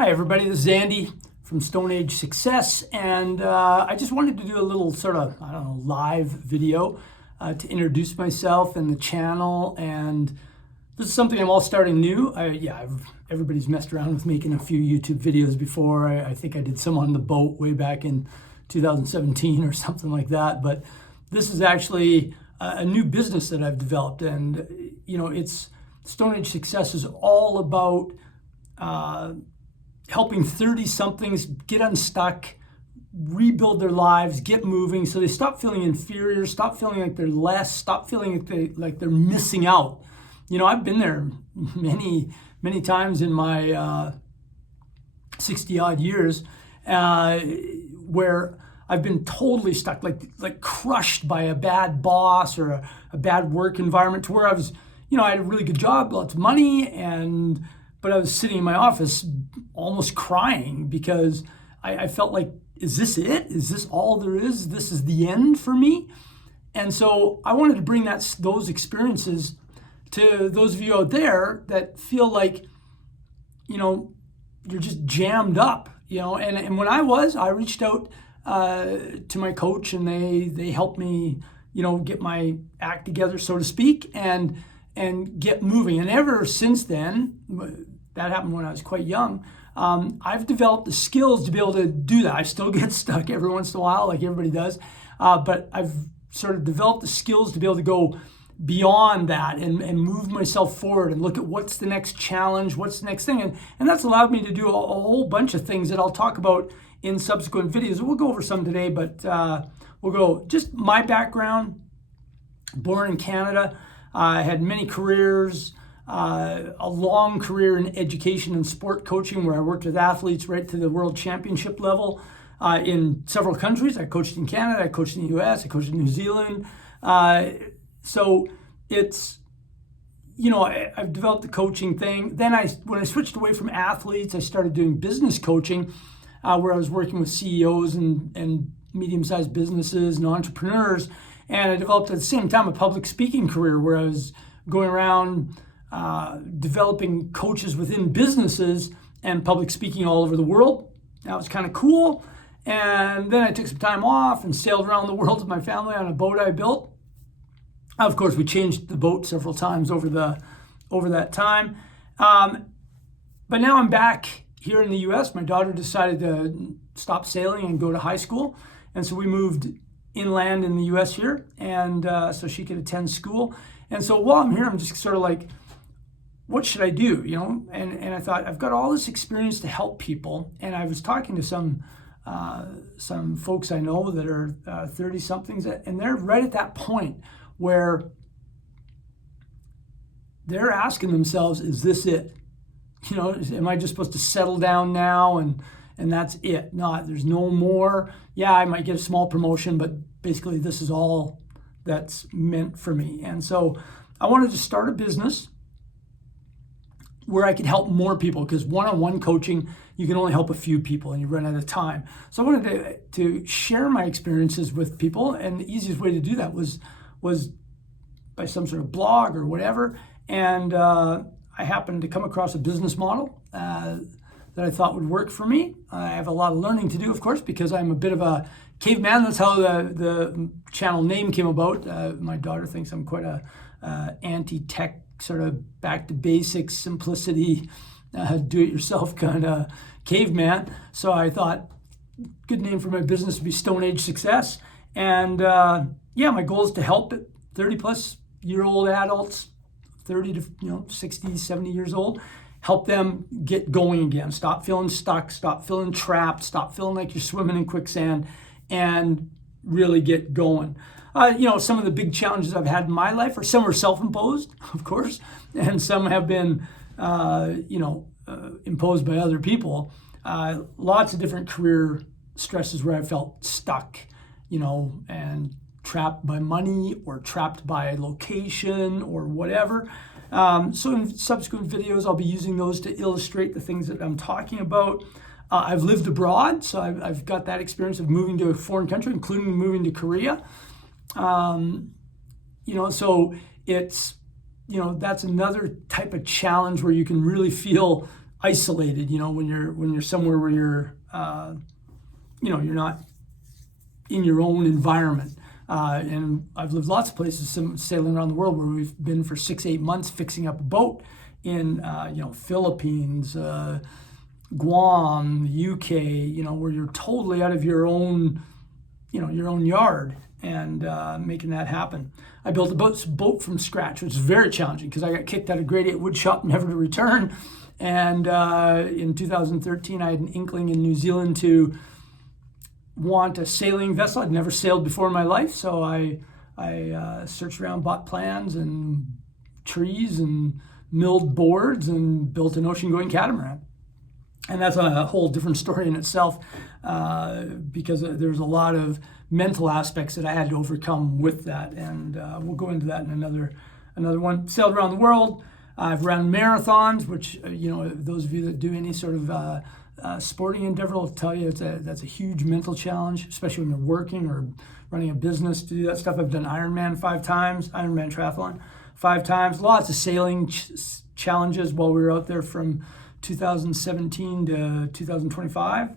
Hi everybody, this is Andy from Stone Age Success, and I just wanted to do a little sort of, live video to introduce myself and the channel. And this is something I'm all starting new. Everybody's messed around with making a few YouTube videos before. I think I did some on the boat way back in 2017 or something like that. But this is actually a new business that I've developed, and it's Stone Age Success is all about helping 30-somethings get unstuck, rebuild their lives, get moving, so they stop feeling inferior, stop feeling like they're less, stop feeling like they're missing out. I've been there many times in my 60-odd years where I've been totally stuck, like crushed by a bad boss or a bad work environment, to where I was, I had a really good job, lots of money, but I was sitting in my office almost crying because I felt like, is this it? Is this all there is? This is the end for me? And so I wanted to bring those experiences to those of you out there that feel like, you're just jammed up, and when I reached out to my coach, and they helped me, get my act together, so to speak, and get moving. And ever since then, that happened when I was quite young, I've developed the skills to be able to do that. I still get stuck every once in a while, like everybody does, but I've sort of developed the skills to be able to go beyond that and move myself forward and look at what's the next challenge, what's the next thing. And that's allowed me to do a whole bunch of things that I'll talk about in subsequent videos. We'll go over some today, but we'll go just my background. Born in Canada, I had many careers, a long career in education and sport coaching, where I worked with athletes right to the world championship level in several countries. I coached in Canada, I coached in the US, I coached in New Zealand. So it's, I've developed the coaching thing. Then when I switched away from athletes, I started doing business coaching, where I was working with CEOs and medium-sized businesses and entrepreneurs. And I developed at the same time a public speaking career, where I was going around developing coaches within businesses and public speaking all over the world. That was kind of cool. And then I took some time off and sailed around the world with my family on a boat I built. Of course, we changed the boat several times over that time. But now I'm back here in the US. My daughter decided to stop sailing and go to high school. And so we moved inland in the US here, and so she could attend school. And so while I'm here, I'm just sort of like, what should I do? And I thought, I've got all this experience to help people. And I was talking to some folks I know that are 30-somethings, and they're right at that point where they're asking themselves, is this it? Am I just supposed to settle down now and that's it? No, there's no more. Yeah, I might get a small promotion, but basically this is all that's meant for me. And so I wanted to start a business where I could help more people, because one-on-one coaching, you can only help a few people and you run out of time. So I wanted to share my experiences with people, and the easiest way to do that was by some sort of blog or whatever. And I happened to come across a business model that I thought would work for me. I have a lot of learning to do, of course, because I'm a bit of a caveman. That's how the channel name came about. My daughter thinks I'm quite a anti-tech, sort of back to basics, simplicity, do-it-yourself kind of caveman. So I thought, good name for my business would be Stone Age Success. And my goal is to help 30-plus-year-old adults, 30 to 60, 70 years old, help them get going again. Stop feeling stuck, stop feeling trapped, stop feeling like you're swimming in quicksand, and really get going. Some of the big challenges I've had in my life, or some are self-imposed, of course, and some have been, imposed by other people. Lots of different career stresses where I felt stuck, and trapped by money or trapped by location or whatever. So in subsequent videos, I'll be using those to illustrate the things that I'm talking about. I've lived abroad, so I've got that experience of moving to a foreign country, including moving to Korea. So it's, that's another type of challenge where you can really feel isolated, when you're somewhere where you're you're not in your own environment. And I've lived lots of places, sailing around the world, where we've been for 6-8 months fixing up a boat in Philippines, Guam, UK, where you're totally out of your own yard, and making that happen. I built a boat from scratch, which is very challenging because I got kicked out of grade 8 wood shop, never to return. And in 2013, I had an inkling in New Zealand to want a sailing vessel. I'd never sailed before in my life, so I searched around, bought plans and trees and milled boards and built an ocean-going catamaran. And that's a whole different story in itself, because there's a lot of mental aspects that I had to overcome with that, and we'll go into that in another one. Sailed around the world. I've run marathons, which those of you that do any sort of sporting endeavor will tell you that's a huge mental challenge, especially when you're working or running a business. To do that stuff, I've done Ironman 5 times, Ironman triathlon 5 times. Lots of sailing challenges while we were out there from 2017 to 2025,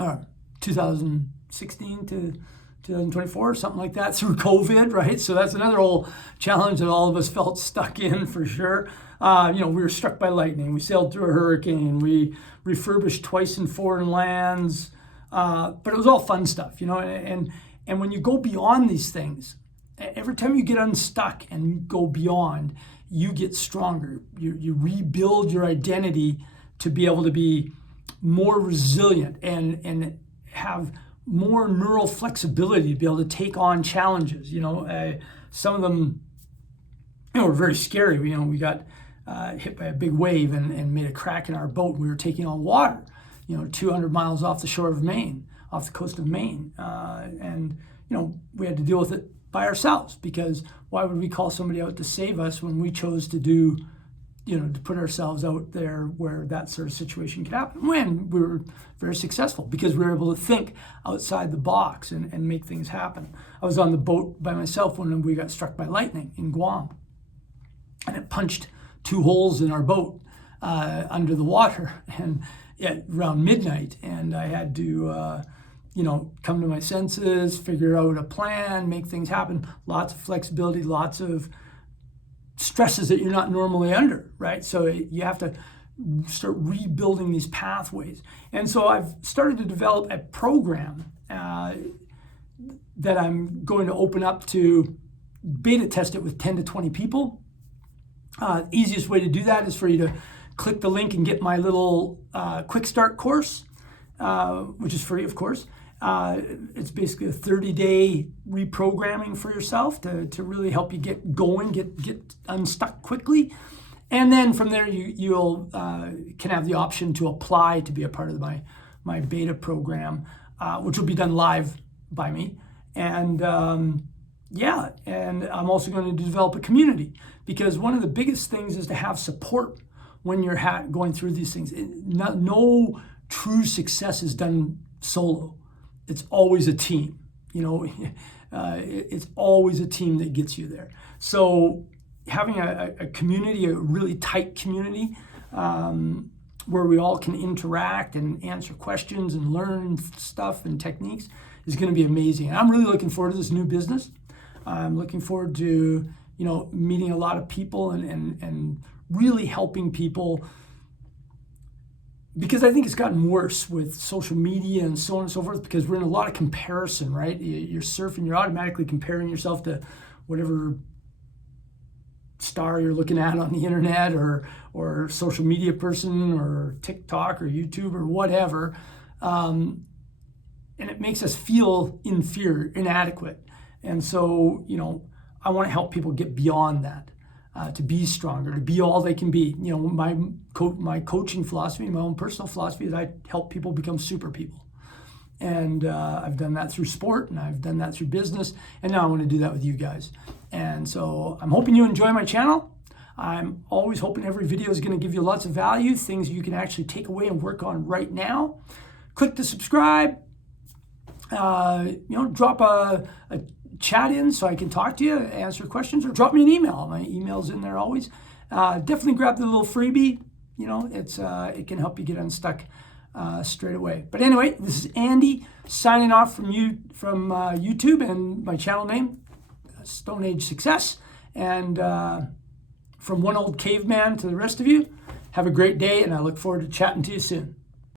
or 2016 to 2024, something like that, through COVID, right? So that's another whole challenge that all of us felt stuck in, for sure. We were struck by lightning. We sailed through a hurricane. We refurbished twice in foreign lands. But it was all fun stuff, and when you go beyond these things, every time you get unstuck and go beyond, you get stronger. You rebuild your identity to be able to be more resilient and have more neural flexibility to be able to take on challenges. Some of them were very scary. We got hit by a big wave and made a crack in our boat. We were taking on water, 200 miles off the shore of Maine, off the coast of Maine. And we had to deal with it by ourselves, because why would we call somebody out to save us when we chose to do, to put ourselves out there where that sort of situation could happen? When we were very successful because we were able to think outside the box and make things happen. I was on the boat by myself when we got struck by lightning in Guam, and it punched 2 holes in our boat under the water, and around midnight, and I had to come to my senses, figure out a plan, make things happen. Lots of flexibility, lots of stresses that you're not normally under, right? So you have to start rebuilding these pathways. And so I've started to develop a program that I'm going to open up to beta test it with 10 to 20 people. Easiest way to do that is for you to click the link and get my little quick start course, which is free, of course. It's basically a 30-day reprogramming for yourself to really help you get going, get unstuck quickly. And then from there, you'll can have the option to apply to be a part of my beta program, which will be done live by me. And and I'm also going to develop a community, because one of the biggest things is to have support when you're going through these things. No true success is done solo. It's always a team, it's always a team that gets you there. So having a community, a really tight community, where we all can interact and answer questions and learn stuff and techniques is going to be amazing. And I'm really looking forward to this new business. I'm looking forward to, meeting a lot of people and really helping people, because I think it's gotten worse with social media and so on and so forth, because we're in a lot of comparison, right? You're surfing, you're automatically comparing yourself to whatever star you're looking at on the internet, or social media person, or TikTok or YouTube or whatever. And it makes us feel inferior, inadequate. And so, I want to help people get beyond that. To be stronger, to be all they can be. My coaching philosophy, my own personal philosophy, is I help people become super people. And I've done that through sport, and I've done that through business, and now I want to do that with you guys. And so I'm hoping you enjoy my channel. I'm always hoping every video is going to give you lots of value, things you can actually take away and work on right now. Click to subscribe. Drop a chat in so I can talk to you, answer questions, or drop me an email. My email's in there always. Definitely grab the little freebie. it can help you get unstuck straight away. But anyway, this is Andy signing off from YouTube and my channel name, Stone Age Success. And from one old caveman to the rest of you, have a great day, and I look forward to chatting to you soon.